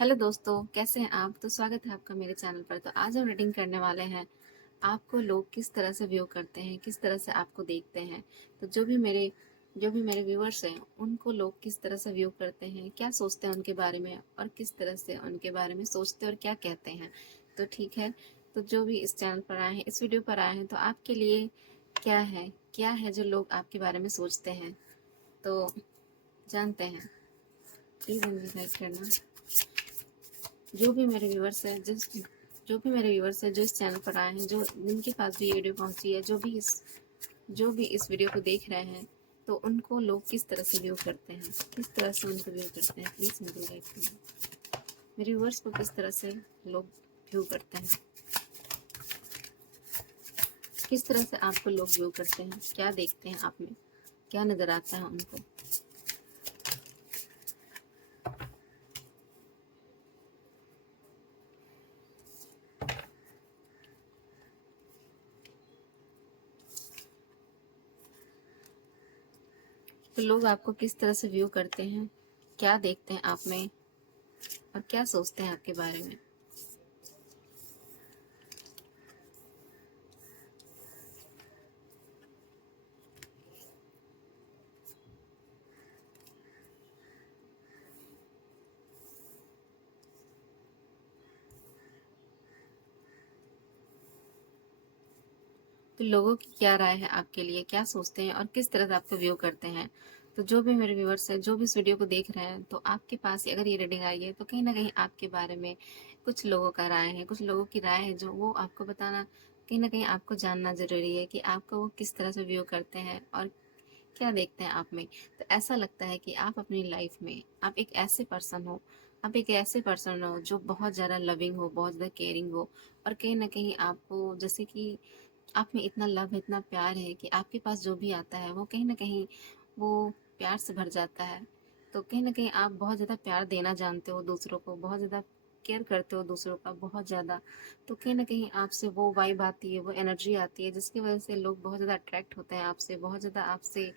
Hello दोस्तों, कैसे हैं आप? तो स्वागत है आपका मेरे चैनल पर। तो आज हम रीडिंग करने वाले हैं आपको लोग किस तरह से व्यू करते हैं, किस तरह से आपको देखते हैं। तो जो भी मेरे व्यूअर्स हैं, उनको लोग किस तरह से व्यू करते हैं, क्या सोचते हैं उनके बारे में और किस तरह से उनके बारे में सोचते और क्या कहते हैं। तो ठीक है, तो जो भी इस चैनल पर आए हैं, इस वीडियो पर आए हैं, तो आपके लिए क्या है जो लोग आपके बारे में सोचते हैं, तो जानते हैं। प्लीज़ इन्हें लाइक करना। जो भी मेरे व्यूअर्स हैं जिस जो भी मेरे व्यूअर्स हैं जो इस चैनल पर आए हैं, जो जिनके पास भी ये वीडियो पहुंची है, जो भी इस वीडियो को देख रहे हैं, तो उनको लोग किस तरह से व्यू करते हैं, किस तरह से उनको व्यू करते हैं। प्लीज़ मुझे गाइड करना। मेरे व्यूअर्स को किस तरह से लोग व्यू करते हैं, किस तरह से आपको लोग व्यू करते हैं, क्या देखते हैं आप में, क्या नज़र आता है उनको। तो लोग आपको किस तरह से व्यू करते हैं, क्या देखते हैं आप में और क्या सोचते हैं आपके बारे में। तो लोगों की क्या राय है आपके लिए, क्या सोचते हैं और किस तरह से आपको व्यू करते हैं। तो जो भी मेरे व्यूअर्स हैं, जो भी इस वीडियो को देख रहे हैं, तो आपके पास अगर ये रीडिंग आई है, तो कहीं ना कहीं आपके बारे में कुछ लोगों का राय है, कुछ लोगों की राय है जो वो आपको बताना, कहीं ना कहीं आपको जानना ज़रूरी है कि आपको वो किस तरह से व्यू करते हैं और क्या देखते हैं आप में। तो ऐसा लगता है कि आप अपनी लाइफ में आप एक ऐसे पर्सन हो जो बहुत ज़्यादा लविंग हो, बहुत ज़्यादा केयरिंग हो, और कहीं ना कहीं आपको, जैसे कि आप में इतना लव है, इतना प्यार है कि आपके पास जो भी आता है वो कहीं न कहीं वो प्यार से भर जाता है। तो कहीं न कहीं आप बहुत ज़्यादा प्यार देना जानते हो दूसरों को, बहुत ज़्यादा केयर करते हो दूसरों का, बहुत ज़्यादा। तो कहीं न कहीं आपसे वो वाइब आती है, वो एनर्जी आती है, जिसकी वज़ह से लोग बहुत ज़्यादा अट्रैक्ट होते हैं आपसे, बहुत ज़्यादा आपसे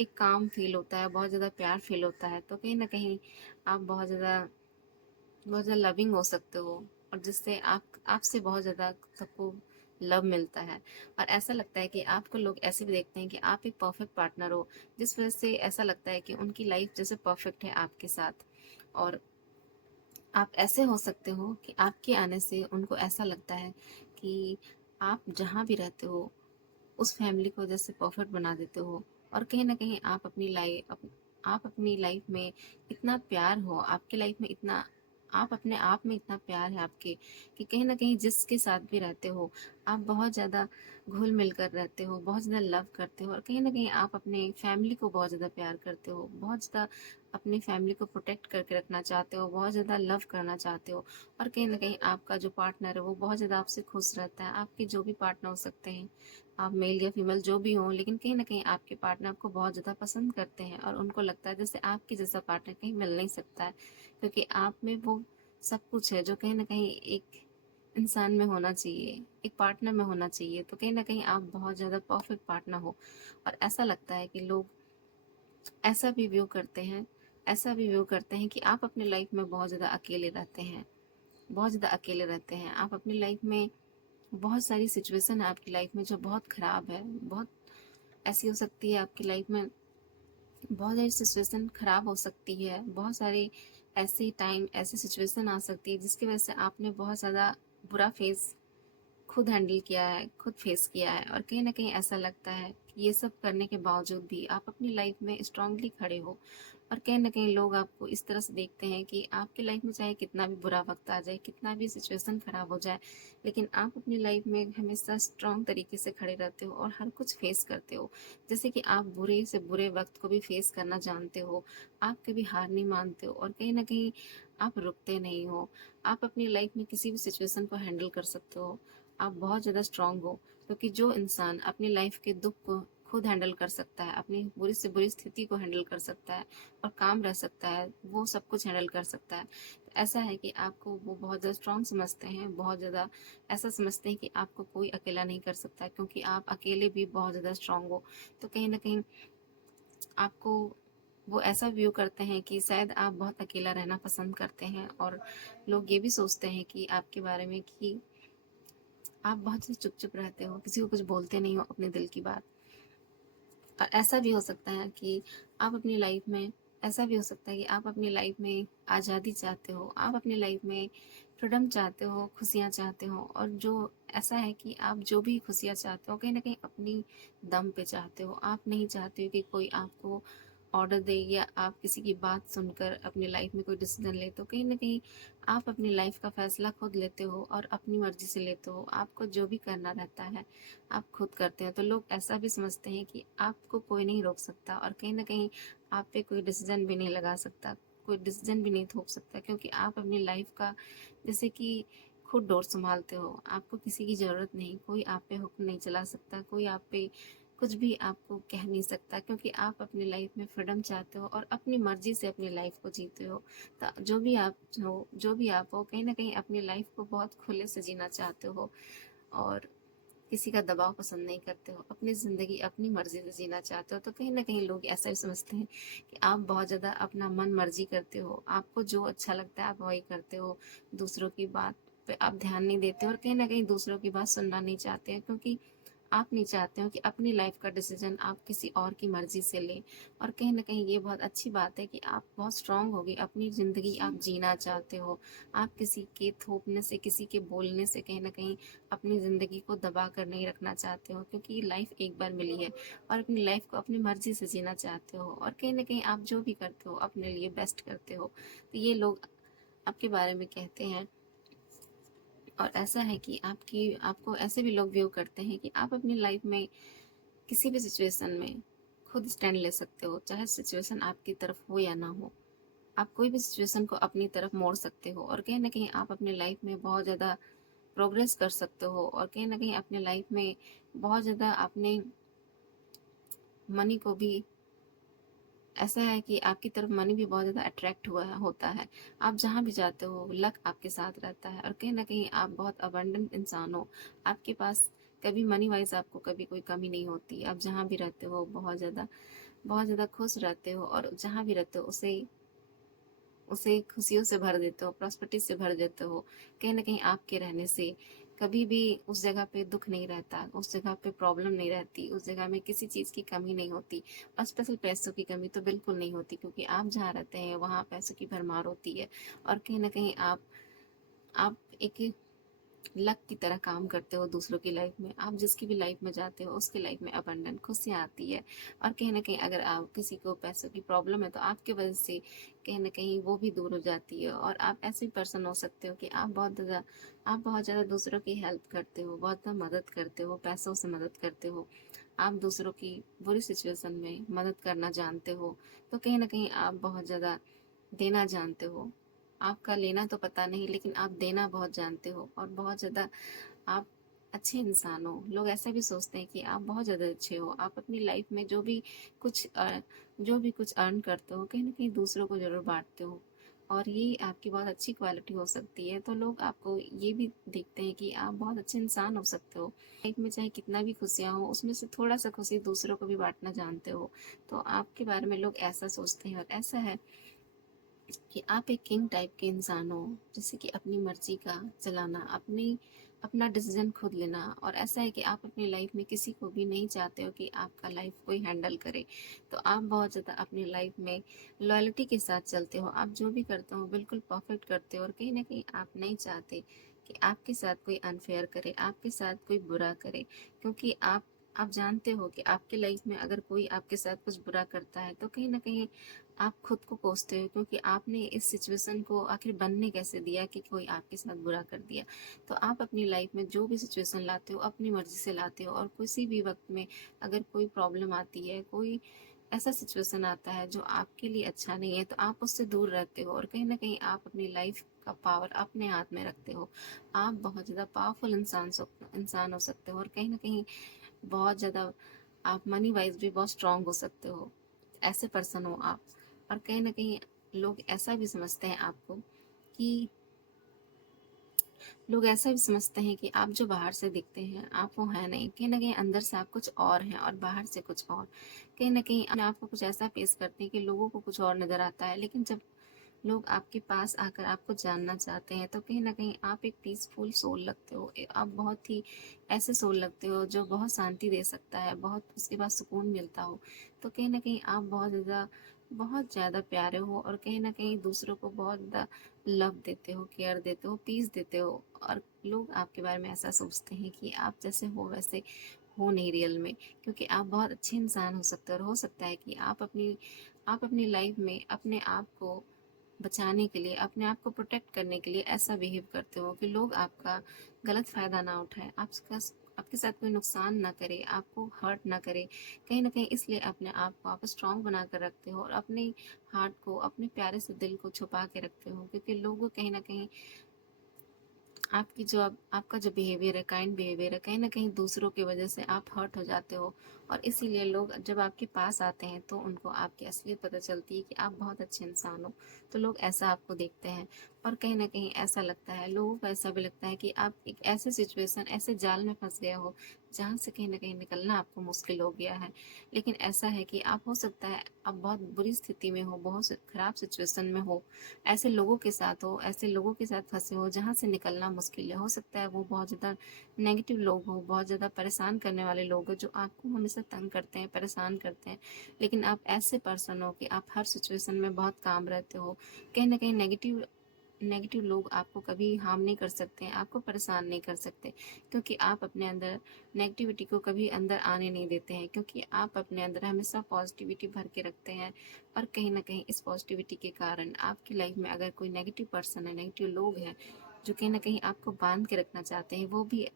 एक काम फ़ील होता है, बहुत ज़्यादा प्यार फ़ील होता है। तो कहीं न कहीं आप बहुत ज़्यादा लविंग हो सकते हो, और जिससे आप आपसे बहुत ज़्यादा सबको लव मिलता है। और ऐसा लगता है कि आपको लोग ऐसे भी देखते हैं कि आप एक परफेक्ट पार्टनर हो, जिस वजह से ऐसा लगता है कि उनकी लाइफ जैसे परफेक्ट है आपके साथ। और आप ऐसे हो सकते हो कि आपके आने से उनको ऐसा लगता है कि आप जहाँ भी रहते हो उस फैमिली को जैसे परफेक्ट बना देते हो। और कहीं ना कहीं आप अपनी लाइफ में इतना प्यार हो, आपके लाइफ में इतना, आप अपने आप में इतना प्यार है आपके, कि कहीं ना कहीं जिसके साथ भी रहते हो आप बहुत ज़्यादा घुल मिल कर रहते हो, बहुत ज़्यादा लव करते हो, और कहीं ना कहीं आप अपने फैमिली को बहुत ज़्यादा प्यार करते हो, बहुत ज़्यादा अपनी फैमिली को प्रोटेक्ट करके रखना चाहते हो, बहुत ज़्यादा लव करना चाहते हो। और कहीं ना कहीं आपका जो पार्टनर है वो बहुत ज़्यादा आपसे खुश रहता है। आपके जो भी पार्टनर हो सकते हैं, आप मेल या फीमेल जो भी हों, लेकिन कहीं न कहीं आपके पार्टनर आपको बहुत ज़्यादा पसंद करते हैं, और उनको लगता है जैसे आपके जैसा पार्टनर कहीं मिल नहीं सकता है, क्योंकि आप में वो सब कुछ है जो कहीं न कहीं एक इंसान में होना चाहिए, एक पार्टनर में होना चाहिए। तो कहीं न कहीं आप बहुत ज़्यादा परफेक्ट पार्टनर हो। और ऐसा लगता है कि लोग ऐसा भी व्यू करते हैं, ऐसा भी व्यू करते हैं कि आप अपनी लाइफ में बहुत ज़्यादा अकेले रहते हैं, बहुत ज़्यादा अकेले रहते हैं। आप अपनी लाइफ में बहुत सारी सिचुएशन है आपकी लाइफ में जो बहुत ख़राब है, बहुत ऐसी हो सकती है आपकी लाइफ में, बहुत सारी सिचुएशन ख़राब हो सकती है, बहुत सारी ऐसी टाइम, ऐसी सिचुएशन आ सकती है जिसकी वजह से आपने बहुत ज़्यादा बुरा फेस खुद हैंडल किया है, खुद फेस किया है। और कहीं न कहीं ऐसा लगता है कि ये सब करने के बावजूद भी आप अपनी लाइफ में स्ट्रांगली खड़े हो, और कहीं न कहीं लोग आपको इस तरह से देखते हैं कि आपकी लाइफ में चाहे कितना भी बुरा वक़्त आ जाए, कितना भी सिचुएशन ख़राब हो जाए, लेकिन आप अपनी लाइफ में हमेशा स्ट्रॉन्ग तरीके से खड़े रहते हो और हर कुछ फेस करते हो। जैसे कि आप बुरे से बुरे वक़्त को भी फेस करना जानते हो, आप कभी हार नहीं मानते हो, और कहीं न कहीं आप रुकते नहीं हो। आप अपनी लाइफ में किसी भी सिचुएशन को हैंडल कर सकते हो। आप बहुत ज़्यादा स्ट्रांग हो, क्योंकि जो इंसान अपनी लाइफ के दुख को खुद हैंडल कर सकता है, अपनी बुरी से बुरी स्थिति को हैंडल कर सकता है और काम रह सकता है, वो सब कुछ हैंडल कर सकता है। तो ऐसा है कि आपको वो बहुत ज़्यादा स्ट्रांग समझते हैं, बहुत ज़्यादा ऐसा समझते हैं कि आपको कोई अकेला नहीं कर सकता है, क्योंकि आप अकेले भी बहुत ज़्यादा स्ट्रांग हो। तो कहीं न कहीं आपको वो ऐसा व्यू करते हैं कि शायद आप बहुत अकेला रहना पसंद करते हैं, और लोग ये भी सोचते हैं कि आपके बारे में कि आप बहुत ही चुप चुप रहते हो, किसी को कुछ बोलते नहीं हो अपने दिल की बात। और ऐसा भी हो सकता है कि आप अपनी लाइफ में ऐसा भी हो सकता है कि आप अपनी लाइफ में आज़ादी चाहते हो, आप अपनी लाइफ में फ्रीडम चाहते हो, खुशियाँ चाहते हो, और जो ऐसा है कि आप जो भी खुशियाँ चाहते हो कहीं ना कहीं अपनी दम पे चाहते हो। आप नहीं चाहते हो कि कोई आपको ऑर्डर दे या आप किसी की बात सुनकर अपनी लाइफ में कोई डिसीजन ले। तो कहीं ना कहीं आप अपनी लाइफ का फैसला खुद लेते हो और अपनी मर्जी से लेते हो। आपको जो भी करना रहता है आप खुद करते हैं। तो लोग ऐसा भी समझते हैं कि आपको कोई नहीं रोक सकता, और कहीं ना कहीं आप पे कोई डिसीजन भी नहीं लगा सकता, कोई डिसीजन भी नहीं थोप सकता, क्योंकि आप अपनी लाइफ का जैसे कि खुद डोर संभालते हो। आपको किसी की ज़रूरत नहीं, कोई आप पे हुक्म नहीं चला सकता, कोई आप पे कुछ भी आपको कह नहीं सकता, क्योंकि आप अपनी लाइफ में फ्रीडम चाहते हो और अपनी मर्जी से अपनी लाइफ को जीते हो। तो जो भी आप हो कहीं ना कहीं अपनी लाइफ को बहुत खुले से जीना चाहते हो, और किसी का दबाव पसंद नहीं करते हो, अपनी ज़िंदगी अपनी मर्जी से जीना चाहते हो। तो कहीं ना कहीं लोग ऐसा ही समझते हैं कि आप बहुत ज़्यादा अपना मन मर्जी करते हो, आपको जो अच्छा लगता है आप वही करते हो, दूसरों की बात पे आप ध्यान नहीं देते हो, और कहीं ना कहीं दूसरों की बात सुनना नहीं चाहते हैं, क्योंकि आप नहीं चाहते हो कि अपनी लाइफ का डिसीजन आप किसी और की मर्जी से लें। और कहीं ना कहीं ये बहुत अच्छी बात है कि आप बहुत स्ट्रांग हो गए, अपनी ज़िंदगी आप जीना चाहते हो। आप किसी के थोपने से, किसी के बोलने से कहीं ना कहीं अपनी ज़िंदगी को दबा कर नहीं रखना चाहते हो, क्योंकि लाइफ एक बार मिली है, और अपनी लाइफ को अपनी मर्जी से जीना चाहते हो। और कहीं ना कहीं आप जो भी करते हो अपने लिए बेस्ट करते हो। तो ये लोग आपके बारे में कहते हैं। और ऐसा है कि आपको ऐसे भी लोग व्यू करते हैं कि आप अपनी लाइफ में किसी भी सिचुएशन में खुद स्टैंड ले सकते हो, चाहे सिचुएशन आपकी तरफ हो या ना हो। आप कोई भी सिचुएशन को अपनी तरफ मोड़ सकते हो, और कहीं ना कहीं आप अपनी लाइफ में बहुत ज़्यादा प्रोग्रेस कर सकते हो, और कहीं ना कहीं अपने लाइफ में बहुत ज़्यादा अपने मनी को भी, ऐसा है कि आपकी तरफ मनी भी बहुत ज़्यादा अट्रैक्ट हुआ होता है। आप जहाँ भी जाते हो लक आपके साथ रहता है, और कहीं ना कहीं आप बहुत अबंडेंट इंसान हो। आपके पास कभी मनी वाइज आपको कभी कोई कमी नहीं होती। आप जहाँ भी रहते हो बहुत ज़्यादा खुश रहते हो, और जहाँ भी रहते हो उसे उसे खुशियों से भर देते हो, प्रॉस्पेरिटी से भर देते हो। कहीं ना कहीं आपके रहने से कभी भी उस जगह पे दुख नहीं रहता, उस जगह पे प्रॉब्लम नहीं रहती, उस जगह में किसी चीज़ की कमी नहीं होती। और स्पेशल पैसों की कमी तो बिल्कुल नहीं होती, क्योंकि आप जहाँ रहते हैं वहाँ पैसों की भरमार होती है। और कहीं ना कहीं आप एक लक की तरह काम करते हो दूसरों की लाइफ में। आप जिसकी भी लाइफ में जाते हो उसकी लाइफ में अबंडेंट खुशियाँ आती है। और कहीं ना कहीं अगर आप किसी को पैसों की प्रॉब्लम है तो आपके वजह से कहीं ना कहीं वो भी दूर हो जाती है। और आप ऐसे पर्सन हो सकते हो कि आप बहुत ज़्यादा दूसरों की हेल्प करते हो, बहुत ज़्यादा मदद करते हो, पैसों से मदद करते हो। आप दूसरों की बुरी सिचुएशन में मदद करना जानते हो। तो कहीं ना कहीं आप बहुत ज़्यादा देना जानते हो। आपका लेना तो पता नहीं, लेकिन आप देना बहुत जानते हो, और बहुत ज़्यादा आप अच्छे इंसान हो। लोग ऐसा भी सोचते हैं कि आप बहुत ज़्यादा अच्छे हो। आप अपनी लाइफ में जो भी कुछ अर्न करते हो कहीं ना कहीं दूसरों को ज़रूर बांटते हो, और ये आपकी बहुत अच्छी क्वालिटी हो सकती है। तो लोग आपको ये भी देखते हैं कि आप बहुत अच्छे इंसान हो सकते हो। लाइफ में चाहे कितना भी खुशियाँ हो उसमें से थोड़ा सा खुशी दूसरों को भी बांटना जानते हो। तो आपके बारे में लोग ऐसा सोचते हैं। और ऐसा है कि आप एक किंग टाइप के इंसान हो, जैसे कि अपनी मर्जी का चलाना, अपना डिसीजन खुद लेना। और ऐसा है कि आप अपनी लाइफ में किसी को भी नहीं चाहते हो कि आपका लाइफ कोई हैंडल करे। तो आप बहुत ज़्यादा अपनी लाइफ में लॉयल्टी के साथ चलते हो। आप जो भी करते हो बिल्कुल परफेक्ट करते हो, और कहीं ना कहीं आप नहीं चाहते कि आपके साथ कोई अनफेयर करे, आपके साथ कोई बुरा करे, क्योंकि आप जानते हो कि आपके लाइफ में अगर कोई आपके साथ कुछ बुरा करता है तो कहीं ना कहीं आप खुद को कोसते हो, क्योंकि आपने इस सिचुएशन को आखिर बनने कैसे दिया कि कोई आपके साथ बुरा कर दिया। तो आप अपनी लाइफ में जो भी सिचुएशन लाते हो अपनी मर्जी से लाते हो, और किसी भी वक्त में अगर कोई प्रॉब्लम आती है, कोई ऐसा सिचुएशन आता है जो आपके लिए अच्छा नहीं है, तो आप उससे दूर रहते हो, और कहीं ना कहीं आप अपनी लाइफ का पावर अपने हाथ में रखते हो। आप बहुत ज़्यादा पावरफुल इंसान हो सकते हो, और कहीं ना कहीं बहुत ज़्यादा आप मनी वाइज भी बहुत स्ट्रांग हो सकते हो। ऐसे पर्सन हो आप। और कहीं ना कहीं लोग ऐसा भी समझते हैं आपको कि लोग ऐसा भी समझते हैं कि आप जो बाहर से दिखते हैं आप वो हैं नहीं, कहीं ना कहीं अंदर से आप कुछ और हैं और बाहर से कुछ और। कहीं ना कहीं अपने आप को कुछ ऐसा पेश करते हैं कि लोगों को कुछ और नजर आता है, लेकिन जब लोग आपके पास आकर आपको जानना चाहते हैं तो कहीं ना कहीं आप एक पीसफुल सोल लगते हो। आप बहुत ही ऐसे सोल लगते हो जो बहुत शांति दे सकता है, बहुत उसके बाद सुकून मिलता हो। तो कहीं ना कहीं आप बहुत ज़्यादा प्यारे हो और कहीं ना कहीं दूसरों को बहुत ज़्यादा लव देते हो, केयर देते हो, पीस देते हो। और लोग आपके बारे में ऐसा सोचते हैं कि आप जैसे हो वैसे हो नहीं रियल में, क्योंकि आप बहुत अच्छे इंसान हो सकते हो। और हो सकता है कि आप अपनी लाइफ में अपने आप को बचाने के लिए, अपने आप को प्रोटेक्ट करने के लिए ऐसा बिहेव करते हो कि लोग आपका गलत फ़ायदा ना उठाए, आपके साथ कोई नुकसान ना करे, आपको हर्ट ना करे। कहीं ना कहीं इसलिए अपने आप को आप स्ट्रांग बना कर रखते हो और अपने हार्ट को, अपने प्यारे से दिल को छुपा के रखते हो, क्योंकि लोगों कहीं ना कहीं आपका जो बिहेवियर है, काइंड बिहेवियर है, कहीं ना कहीं दूसरों की वजह से आप हर्ट हो जाते हो। और इसीलिए लोग जब आपके पास आते हैं तो उनको आपकी असलियत पता चलती है कि आप बहुत अच्छे इंसान हो। तो लोग ऐसा आपको देखते हैं और कहीं ना कहीं ऐसा लगता है, लोगों को ऐसा भी लगता है कि आप एक ऐसे सिचुएशन, ऐसे जाल में फंस गए हो जहाँ से कहीं ना कहीं निकलना आपको मुश्किल हो गया है। लेकिन ऐसा है कि आप, हो सकता है आप बहुत बुरी स्थिति में हो, बहुत खराब सिचुएशन में हो, ऐसे लोगों के साथ हो, ऐसे लोगों के साथ फंसे हो जहाँ से निकलना मुश्किल है। हो सकता है वो बहुत ज़्यादा नेगेटिव लोग हो, बहुत ज़्यादा परेशान करने वाले लोग हो, जो आपको हमेशा तंग करते हैं, परेशान करते हैं। लेकिन आप ऐसे पर्सन हो कि आप हर सिचुएशन में बहुत काम रहते हो। कहीं ना कहीं नेगेटिव नेगेटिव लोग आपको कभी हार्म नहीं कर सकते हैं, आपको परेशान नहीं कर सकते, क्योंकि आप अपने अंदर नेगेटिविटी को कभी अंदर आने नहीं देते हैं, क्योंकि आप अपने अंदर हमेशा पॉजिटिविटी भर के रखते हैं। और कहीं ना कहीं इस पॉजिटिविटी के कारण आपकी लाइफ में अगर कोई नेगेटिव पर्सन है, नेगेटिव लोग हैं जो कहीं ना कहीं आपको बांध के रखना चाहते हैं, वो भी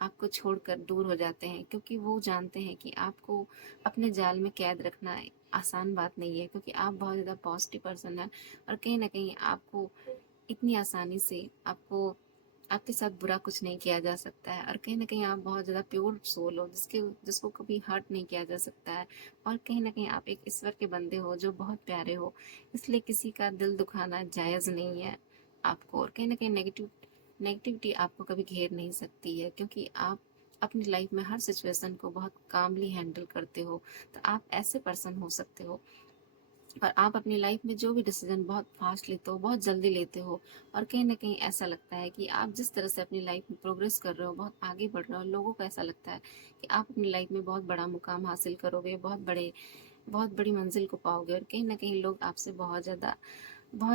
आपको छोड़कर दूर हो जाते हैं, क्योंकि वो जानते हैं कि आपको अपने जाल में कैद रखना आसान बात नहीं है, क्योंकि आप बहुत ज़्यादा पॉजिटिव पर्सन है। और कहीं ना कहीं आपको इतनी आसानी से आपके साथ बुरा कुछ नहीं किया जा सकता है। और कहीं ना कहीं आप बहुत ज़्यादा प्योर सोल हो, जिसको कभी हर्ट नहीं किया जा सकता है। और कहीं ना कहीं आप एक ईश्वर के बंदे हो जो बहुत प्यारे हो, इसलिए किसी का दिल दुखाना जायज़ नहीं है आपको। और कहीं ना कहीं नेगेटिविटी आपको कभी घेर नहीं सकती है, क्योंकि आप अपनी लाइफ में हर सिचुएशन को बहुत कामली हैंडल करते हो। तो आप ऐसे पर्सन हो सकते हो। और आप अपनी लाइफ में जो भी डिसीजन बहुत फास्ट लेते हो, बहुत जल्दी लेते हो। और कहीं ना कहीं ऐसा लगता है कि आप जिस तरह से अपनी लाइफ में प्रोग्रेस कर रहे हो, बहुत आगे बढ़ रहे हो, लोगों को ऐसा लगता है कि आप अपनी लाइफ में बहुत बड़ा मुकाम हासिल करोगे, बहुत बड़ी मंजिल को पाओगे। और कहीं ना कहीं लोग आपसे बहुत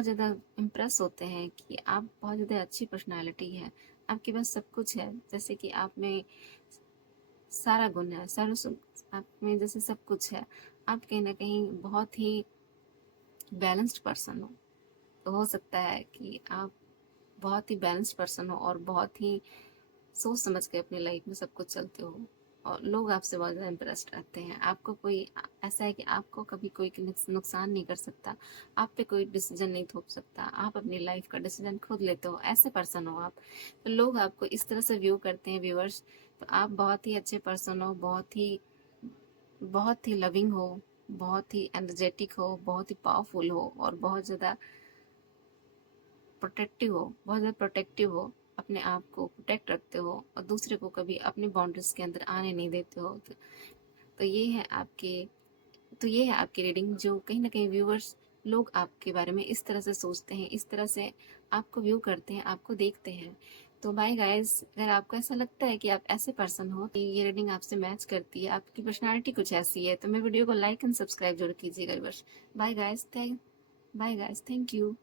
ज़्यादा इम्प्रेस होते हैं कि आप बहुत ज़्यादा अच्छी पर्सनालिटी है, आपके पास सब कुछ है, जैसे कि आप में सारा गुण है, आप में जैसे सब कुछ है। आप कहीं ना कहीं बहुत ही बैलेंस्ड पर्सन हो। तो हो सकता है कि आप बहुत ही बैलेंस्ड पर्सन हो और बहुत ही सोच समझ के अपनी लाइफ में सब कुछ चलते हो। और लोग आपसे बहुत ज़्यादा इंप्रेस्ड रहते हैं। आपको कोई ऐसा है कि आपको कभी कोई नुकसान नहीं कर सकता, आप पे कोई डिसीजन नहीं थोप सकता, आप अपनी लाइफ का डिसीजन खुद लेते हो, ऐसे पर्सन हो आप। तो लोग आपको इस तरह से व्यू करते हैं व्यूअर्स। तो आप बहुत ही अच्छे पर्सन हो, बहुत ही लविंग हो, बहुत ही एनर्जेटिक हो, बहुत ही पावरफुल हो और बहुत ज़्यादा प्रोटेक्टिव हो। अपने आप को प्रोटेक्ट रखते हो और दूसरे को कभी अपनी बाउंड्रीज के अंदर आने नहीं देते हो। तो ये है आपके तो ये है आपकी रीडिंग, जो कहीं ना कहीं व्यूअर्स, लोग आपके बारे में इस तरह से सोचते हैं, इस तरह से आपको व्यू करते हैं, आपको देखते हैं। तो बाय गाइस, अगर आपको ऐसा लगता है कि आप ऐसे पर्सन हो कि ये रीडिंग आपसे मैच करती है, आपकी पर्सनालिटी कुछ ऐसी है, तो मेरे वीडियो को लाइक एंड सब्सक्राइब जरूर कीजिएगा बस। Bye guys, thank you.